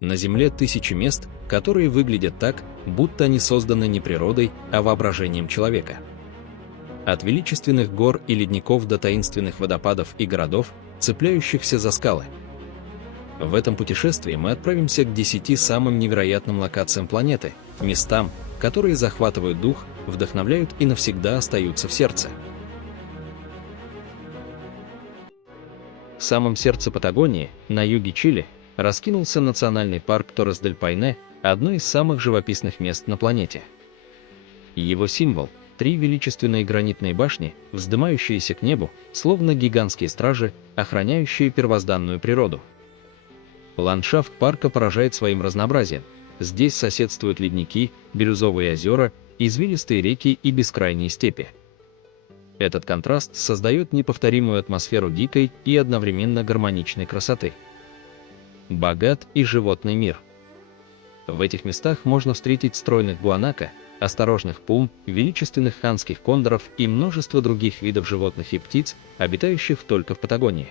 На Земле тысячи мест, которые выглядят так, будто они созданы не природой, а воображением человека. От величественных гор и ледников до таинственных водопадов и городов, цепляющихся за скалы. В этом путешествии мы отправимся к 10 самым невероятным локациям планеты, местам, которые захватывают дух, вдохновляют и навсегда остаются в сердце. В самом сердце Патагонии, на юге Чили, раскинулся национальный парк Торрес-дель-Пайне, одно из самых живописных мест на планете. Его символ – 3 величественные гранитные башни, вздымающиеся к небу, словно гигантские стражи, охраняющие первозданную природу. Ландшафт парка поражает своим разнообразием. Здесь соседствуют ледники, бирюзовые озера, извилистые реки и бескрайние степи. Этот контраст создает неповторимую атмосферу дикой и одновременно гармоничной красоты. Богат и животный мир. В этих местах можно встретить стройных гуанако, осторожных пум, величественных ханских кондоров и множество других видов животных и птиц, обитающих только в Патагонии.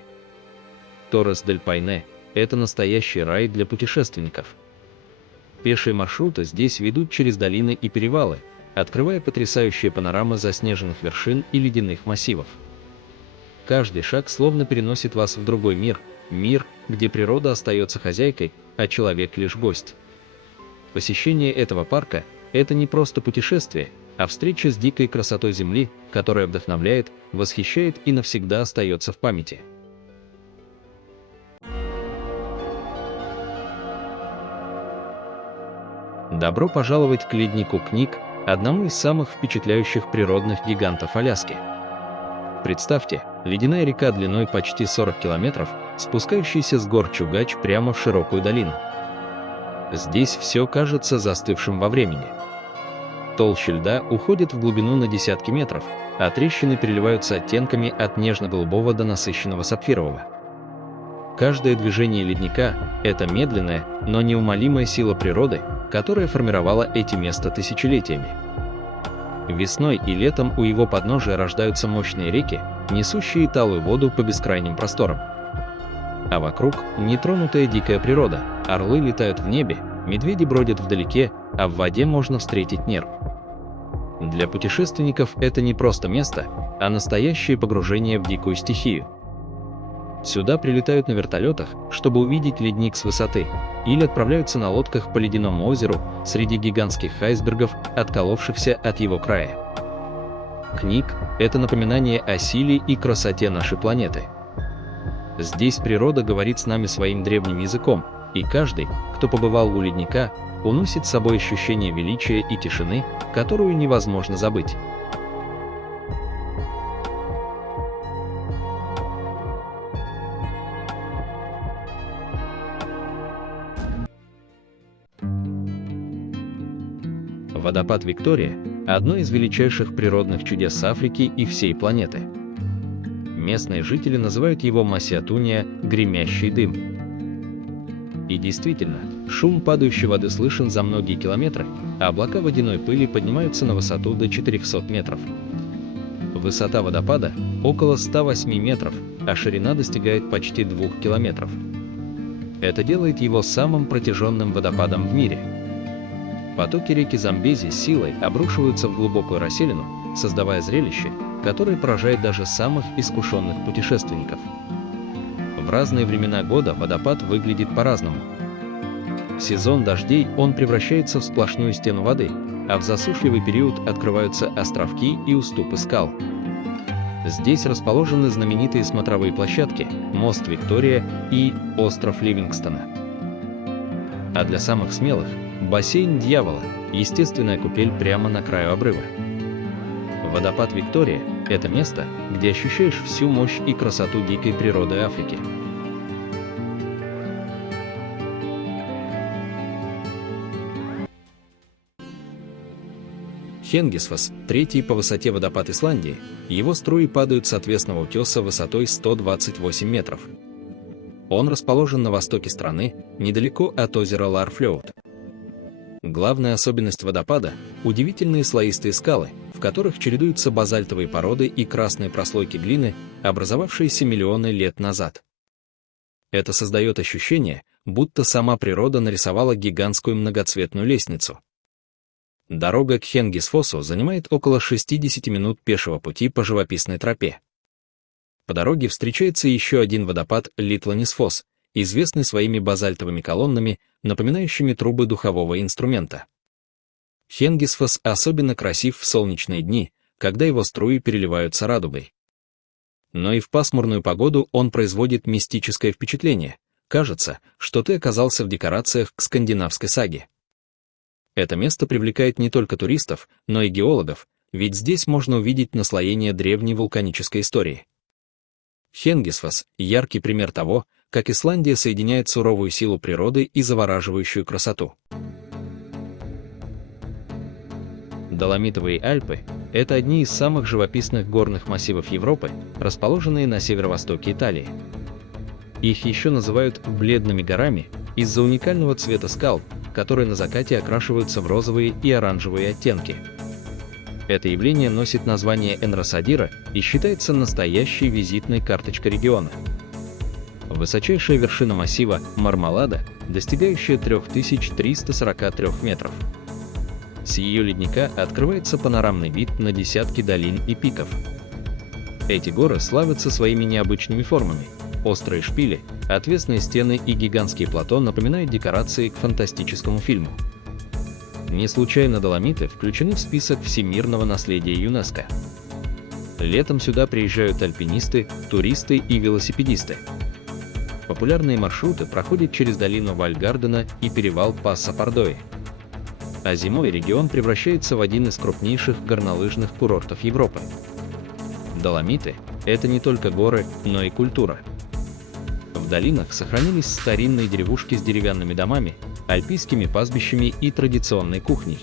Торрес-дель-Пайне – это настоящий рай для путешественников. Пешие маршруты здесь ведут через долины и перевалы, открывая потрясающие панорамы заснеженных вершин и ледяных массивов. Каждый шаг словно переносит вас в другой мир, мир, где природа остается хозяйкой, а человек лишь гость. Посещение этого парка – это не просто путешествие, а встреча с дикой красотой Земли, которая вдохновляет, восхищает и навсегда остается в памяти. Добро пожаловать к леднику Кник, одному из самых впечатляющих природных гигантов Аляски. Представьте, ледяная река длиной почти 40 километров, спускающаяся с гор Чугач прямо в широкую долину. Здесь все кажется застывшим во времени. Толща льда уходит в глубину на десятки метров, а трещины переливаются оттенками от нежно-голубого до насыщенного сапфирового. Каждое движение ледника – это медленная, но неумолимая сила природы, которая формировала эти места тысячелетиями. Весной и летом у его подножия рождаются мощные реки, несущие талую воду по бескрайним просторам. А вокруг нетронутая дикая природа, орлы летают в небе, медведи бродят вдалеке, а в воде можно встретить нерп. Для путешественников это не просто место, а настоящее погружение в дикую стихию. Сюда прилетают на вертолетах, чтобы увидеть ледник с высоты, или отправляются на лодках по ледяному озеру среди гигантских айсбергов, отколовшихся от его края. Кник – это напоминание о силе и красоте нашей планеты. Здесь природа говорит с нами своим древним языком, и каждый, кто побывал у ледника, уносит с собой ощущение величия и тишины, которую невозможно забыть. Водопад Виктория – одно из величайших природных чудес Африки и всей планеты. Местные жители называют его Масиатуния – гремящий дым. И действительно, шум падающей воды слышен за многие километры, а облака водяной пыли поднимаются на высоту до 400 метров. Высота водопада – около 108 метров, а ширина достигает почти 2 километров. Это делает его самым протяженным водопадом в мире. Потоки реки Замбези силой обрушиваются в глубокую расселину, создавая зрелище, которое поражает даже самых искушенных путешественников. В разные времена года водопад выглядит по-разному. В сезон дождей он превращается в сплошную стену воды, а в засушливый период открываются островки и уступы скал. Здесь расположены знаменитые смотровые площадки, мост Виктория и остров Ливингстона. А для самых смелых – бассейн Дьявола – естественная купель прямо на краю обрыва. Водопад Виктория – это место, где ощущаешь всю мощь и красоту дикой природы Африки. Хенгисфос – третий по высоте водопад Исландии, его струи падают с отвесного утеса высотой 128 метров. Он расположен на востоке страны, недалеко от озера Ларфлёут. Главная особенность водопада – удивительные слоистые скалы, в которых чередуются базальтовые породы и красные прослойки глины, образовавшиеся миллионы лет назад. Это создает ощущение, будто сама природа нарисовала гигантскую многоцветную лестницу. Дорога к Хенгисфоссу занимает около 60 минут пешего пути по живописной тропе. По дороге встречается еще один водопад Литланисфосс, известный своими базальтовыми колоннами, напоминающими трубы духового инструмента. Хенгисфосс особенно красив в солнечные дни, когда его струи переливаются радугой. Но и в пасмурную погоду он производит мистическое впечатление. Кажется, что ты оказался в декорациях к скандинавской саге. Это место привлекает не только туристов, но и геологов, ведь здесь можно увидеть наслоение древней вулканической истории. Хенгисфосс — яркий пример того, как Исландия соединяет суровую силу природы и завораживающую красоту. Доломитовые Альпы — это одни из самых живописных горных массивов Европы, расположенные на северо-востоке Италии. Их еще называют «бледными горами» из-за уникального цвета скал, которые на закате окрашиваются в розовые и оранжевые оттенки. Это явление носит название Энросадира и считается настоящей визитной карточкой региона. Высочайшая вершина массива — Мармолада, достигающая 3343 метров. С ее ледника открывается панорамный вид на десятки долин и пиков. Эти горы славятся своими необычными формами. Острые шпили, отвесные стены и гигантские плато напоминают декорации к фантастическому фильму. Не случайно Доломиты включены в список всемирного наследия ЮНЕСКО. Летом сюда приезжают альпинисты, туристы и велосипедисты. Популярные маршруты проходят через долину Вальгардена и перевал Пассо-Пардои. А зимой регион превращается в один из крупнейших горнолыжных курортов Европы. Доломиты — это не только горы, но и культура. В долинах сохранились старинные деревушки с деревянными домами, альпийскими пастбищами и традиционной кухней.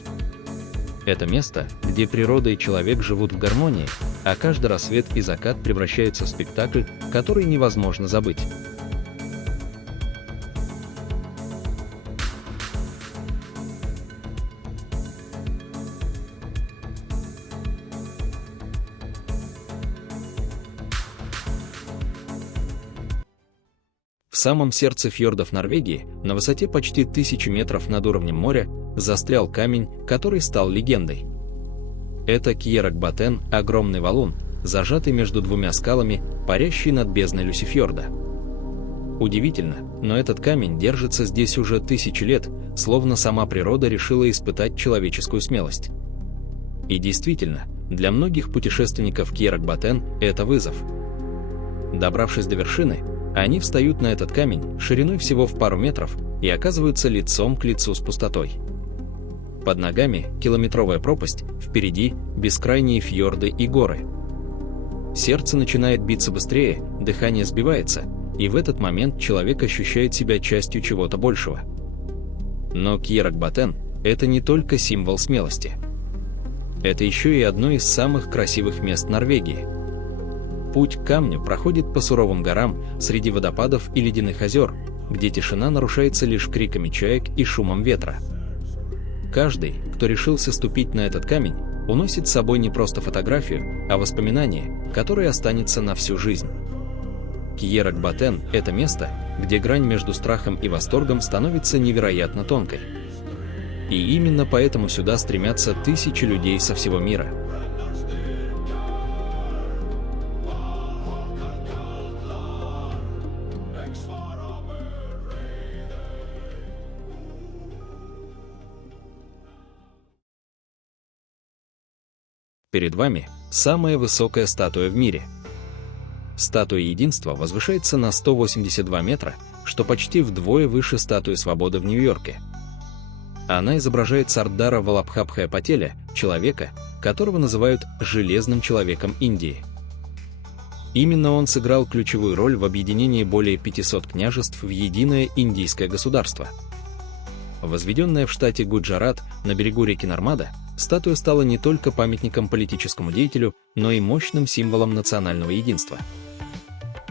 Это место, где природа и человек живут в гармонии, а каждый рассвет и закат превращается в спектакль, который невозможно забыть. В самом сердце фьордов Норвегии, на высоте почти 1000 метров над уровнем моря, застрял камень, который стал легендой. Это Кьеракбатен, огромный валун, зажатый между двумя скалами, парящий над бездной Люсифьорда. Удивительно, но этот камень держится здесь уже тысячи лет, словно сама природа решила испытать человеческую смелость. И действительно, для многих путешественников Кьеракбатен это вызов. Добравшись до вершины, они встают на этот камень шириной всего в пару метров и оказываются лицом к лицу с пустотой. Под ногами километровая пропасть, впереди бескрайние фьорды и горы. Сердце начинает биться быстрее, дыхание сбивается, и в этот момент человек ощущает себя частью чего-то большего. Но Кьеракбатен — это не только символ смелости. Это еще и одно из самых красивых мест Норвегии. Путь к камню проходит по суровым горам, среди водопадов и ледяных озер, где тишина нарушается лишь криками чаек и шумом ветра. Каждый, кто решился ступить на этот камень, уносит с собой не просто фотографию, а воспоминание, которое останется на всю жизнь. Кьеракбатен — это место, где грань между страхом и восторгом становится невероятно тонкой. И именно поэтому сюда стремятся тысячи людей со всего мира. Перед вами самая высокая статуя в мире. Статуя Единства возвышается на 182 метра, что почти вдвое выше статуи Свободы в Нью-Йорке. Она изображает Сардара Валабхабхая Пателя, человека, которого называют «железным человеком Индии». Именно он сыграл ключевую роль в объединении более 500 княжеств в единое индийское государство. Возведенная в штате Гуджарат на берегу реки Нармада, статуя стала не только памятником политическому деятелю, но и мощным символом национального единства.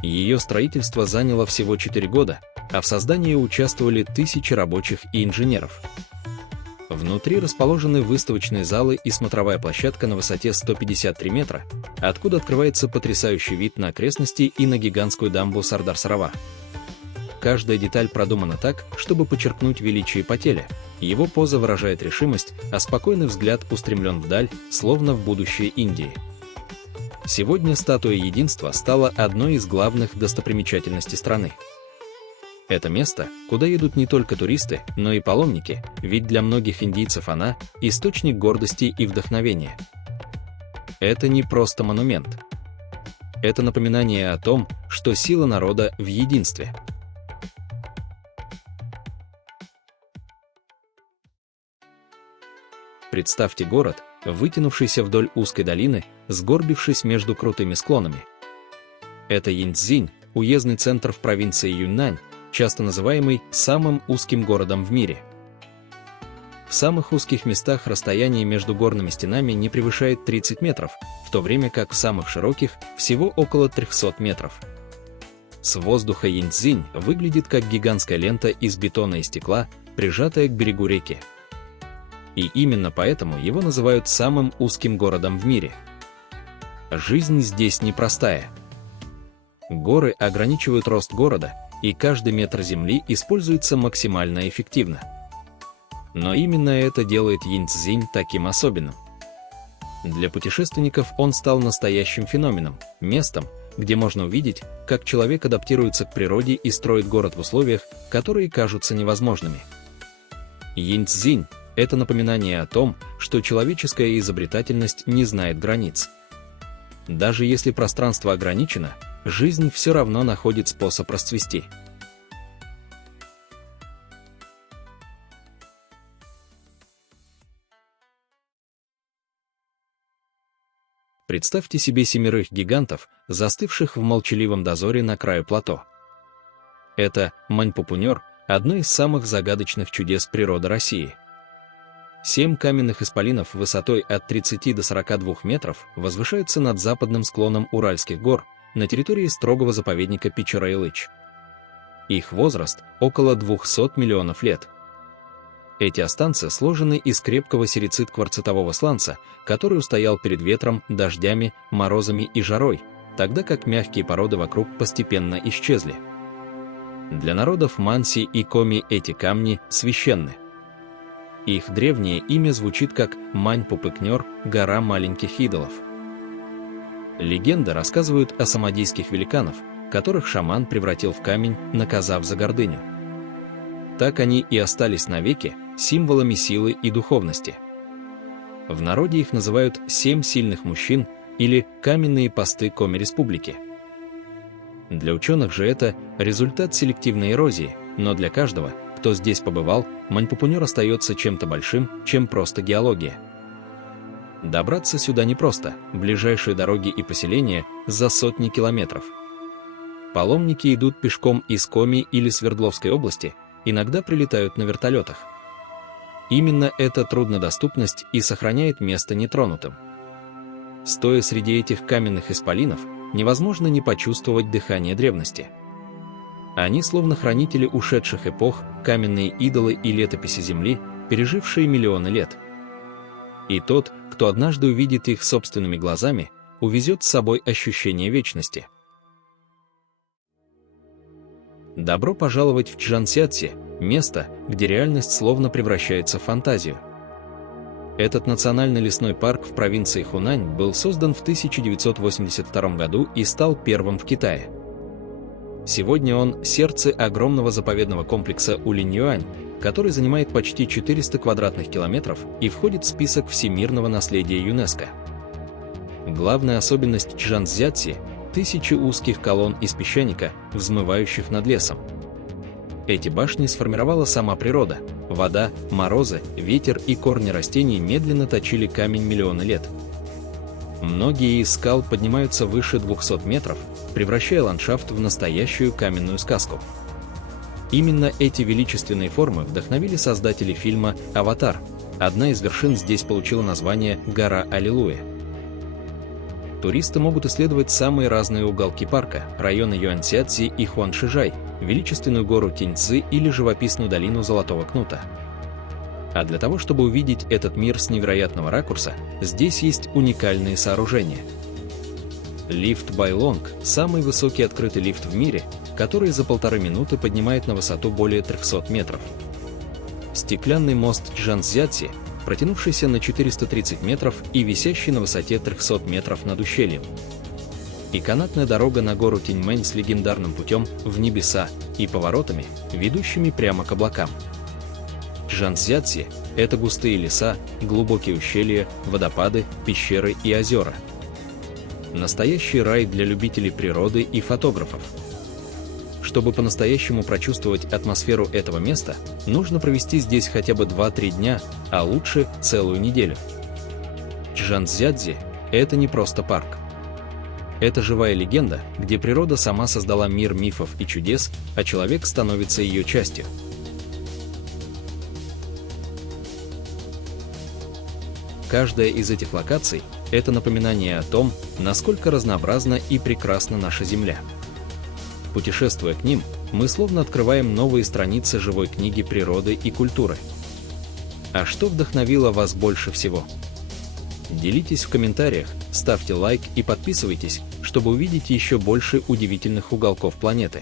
Ее строительство заняло всего 4 года, а в создании участвовали тысячи рабочих и инженеров. Внутри расположены выставочные залы и смотровая площадка на высоте 153 метра, откуда открывается потрясающий вид на окрестности и на гигантскую дамбу Сардар-Сарова. каждая деталь продумана так, чтобы подчеркнуть величие Пателя. Его поза выражает решимость, а спокойный взгляд устремлен вдаль, словно в будущее Индии. Сегодня статуя Единства стала одной из главных достопримечательностей страны. Это место, куда едут не только туристы, но и паломники, ведь для многих индийцев она – источник гордости и вдохновения. Это не просто монумент. Это напоминание о том, что сила народа в единстве. Представьте город, вытянувшийся вдоль узкой долины, сгорбившись между крутыми склонами. Это Янцзинь, уездный центр в провинции Юньнань, часто называемый самым узким городом в мире. В самых узких местах расстояние между горными стенами не превышает 30 метров, в то время как в самых широких всего около 300 метров. С воздуха Янцзинь выглядит как гигантская лента из бетона и стекла, прижатая к берегу реки. И именно поэтому его называют самым узким городом в мире. Жизнь здесь непростая. Горы ограничивают рост города, и каждый метр земли используется максимально эффективно. Но именно это делает Янцзинь таким особенным. Для путешественников он стал настоящим феноменом, местом, где можно увидеть, как человек адаптируется к природе и строит город в условиях, которые кажутся невозможными. Янцзинь – это напоминание о том, что человеческая изобретательность не знает границ. Даже если пространство ограничено, жизнь все равно находит способ расцвести. Представьте себе 7 гигантов, застывших в молчаливом дозоре на краю плато. Это Маньпупунер, одно из самых загадочных чудес природы России. 7 каменных исполинов высотой от 30 до 42 метров возвышаются над западным склоном Уральских гор, на территории строгого заповедника Печора-Илыч. Их возраст – около 200 миллионов лет. Эти останцы сложены из крепкого серицит-кварцитового сланца, который устоял перед ветром, дождями, морозами и жарой, тогда как мягкие породы вокруг постепенно исчезли. Для народов Манси и Коми эти камни священны. Их древнее имя звучит как Маньпупыкнер, гора маленьких идолов. Легенды рассказывают о самодийских великанов, которых шаман превратил в камень, наказав за гордыню. Так они и остались навеки символами силы и духовности. В народе их называют 7 сильных мужчин или каменные посты Коми-республики. Для ученых же это результат селективной эрозии, но для каждого, кто здесь побывал, Маньпупунер остается чем-то большим, чем просто геология. Добраться сюда непросто, ближайшие дороги и поселения за сотни километров. Паломники идут пешком из Коми или Свердловской области, иногда прилетают на вертолетах. Именно эта труднодоступность и сохраняет место нетронутым. Стоя среди этих каменных исполинов, невозможно не почувствовать дыхание древности. Они словно хранители ушедших эпох, каменные идолы и летописи Земли, пережившие миллионы лет. И тот, кто однажды увидит их собственными глазами, увезет с собой ощущение вечности. Добро пожаловать в Чжанцзяци, место, где реальность словно превращается в фантазию. Этот национальный лесной парк в провинции Хунань был создан в 1982 году и стал первым в Китае. Сегодня он – сердце огромного заповедного комплекса Улинь-Юань, который занимает почти 400 квадратных километров и входит в список всемирного наследия ЮНЕСКО. Главная особенность Чжанцзяци – тысячи узких колонн из песчаника, взмывающих над лесом. Эти башни сформировала сама природа. Вода, морозы, ветер и корни растений медленно точили камень миллионы лет. Многие из скал поднимаются выше 200 метров, превращая ландшафт в настоящую каменную сказку. Именно эти величественные формы вдохновили создателей фильма «Аватар». Одна из вершин здесь получила название «Гора Аллилуйя». Туристы могут исследовать самые разные уголки парка, районы Юаньцзяци и Хуаншижай, величественную гору Тиньцзы или живописную долину Золотого Кнута. А для того, чтобы увидеть этот мир с невероятного ракурса, здесь есть уникальные сооружения. Лифт Байлонг – самый высокий открытый лифт в мире, который за 1,5 минуты поднимает на высоту более 300 метров. Стеклянный мост Чжанцзяци, протянувшийся на 430 метров и висящий на высоте 300 метров над ущельем. И канатная дорога на гору Тиньмэнь с легендарным путем в небеса и поворотами, ведущими прямо к облакам. Чжанцзяци – это густые леса, глубокие ущелья, водопады, пещеры и озера. Настоящий рай для любителей природы и фотографов. Чтобы по-настоящему прочувствовать атмосферу этого места, нужно провести здесь хотя бы 2-3 дня, а лучше целую неделю. Чжанцзяци – это не просто парк. Это живая легенда, где природа сама создала мир мифов и чудес, а человек становится ее частью. Каждая из этих локаций – это напоминание о том, насколько разнообразна и прекрасна наша Земля. Путешествуя к ним, мы словно открываем новые страницы живой книги природы и культуры. А что вдохновило вас больше всего? Делитесь в комментариях, ставьте лайк и подписывайтесь, чтобы увидеть еще больше удивительных уголков планеты.